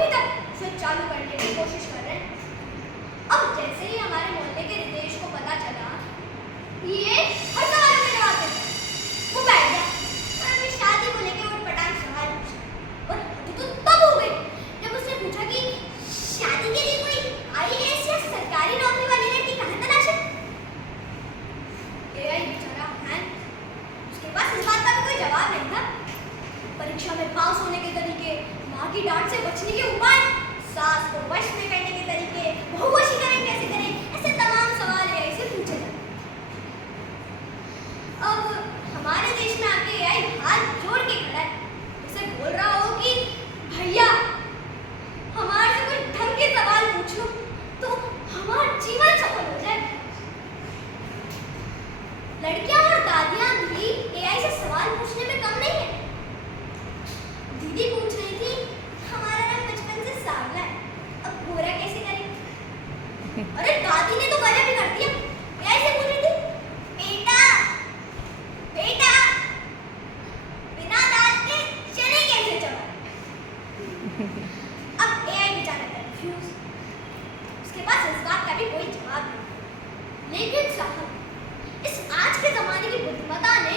अभी तक उसे चालू करने की कोशिश कर रहे हैं। अब जैसे ही हमारे मोहल्ले के रितेश को पता चला ये हर सवालों के जवाब देता है, वो बैठ गया और अपनी शादी को लेकर उटपटांग सवाल पूछा। और हद तो तब हो गई जब उसने पूछा कि शादी के लिए कोई आईएएस या सरकारी नौकरी वाली लड़की कहाँ तलाश है। एआई बेचारा है, उसके पास इस बात का भी कोई जवाब नहीं था। परीक्षा में पास होने के तरीके, माँ की डांट से बचने के उपाय, सास को वश में करने के तरीके, बहुवशीकरण कैसे करें, ऐसे तमाम सवाल एआई से पूछे जाते। अब हमारे देश में आके एआई हाथ जोड़ के खड़ा है, जैसे बोल रहा हो कि भैया हमारे से कोई ढंग के सवाल पूछ लो तो हमारा जीवन सफल हो जाए। लड़कियां और दादियां भी एआई से सवाल पूछने में कम नहीं है। दीदी पूछ रही थी हमारा रंग बचपन से सांवला है, अब गोरा कैसे करें। अरे दादी ने तो गले भी कर दिया, एआई से पूछ रही थी बेटा बेटा बिना दांत के चने कैसे चबाएं। अब एआई बेचारा कंफ्यूज, उसके पास इस बात का भी कोई जवाब नहीं। लेकिन साहब इस आज के जमाने की बुद्धिमत्ता ने